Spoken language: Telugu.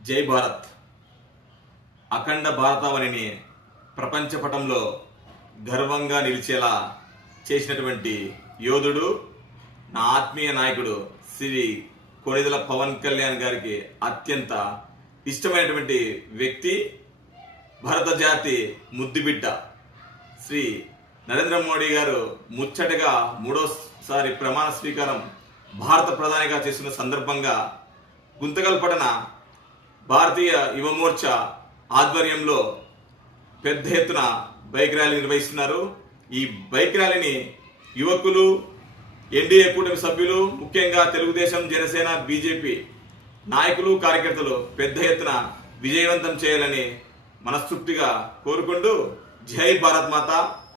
జై భారత్. అఖండ భారతావనిని ప్రపంచ పటంలో గర్వంగా నిలిచేలా చేసినటువంటి యోధుడు నా ఆత్మీయ నాయకుడు శ్రీ కొణిదల పవన్ కళ్యాణ్ గారికి అత్యంత ఇష్టమైనటువంటి వ్యక్తి భరత జాతి ముద్దుబిడ్డ శ్రీ నరేంద్ర మోడీ గారు ముచ్చటగా మూడోసారి ప్రమాణ స్వీకారం భారత ప్రధానిగా చేసిన సందర్భంగా గుంతకల్పటన భారతీయ యువమోర్చ ఆధ్వర్యంలో పెద్ద ఎత్తున బైక్ ర్యాలీ నిర్వహిస్తున్నారు. ఈ బైక్ ర్యాలీని యువకులు ఎన్డీఏ కూటమి సభ్యులు ముఖ్యంగా తెలుగుదేశం జనసేన బీజేపీ నాయకులు కార్యకర్తలు పెద్ద ఎత్తున విజయవంతం చేయాలని మనస్ఫూర్తిగా కోరుకుంటూ జై భారత్ మాత.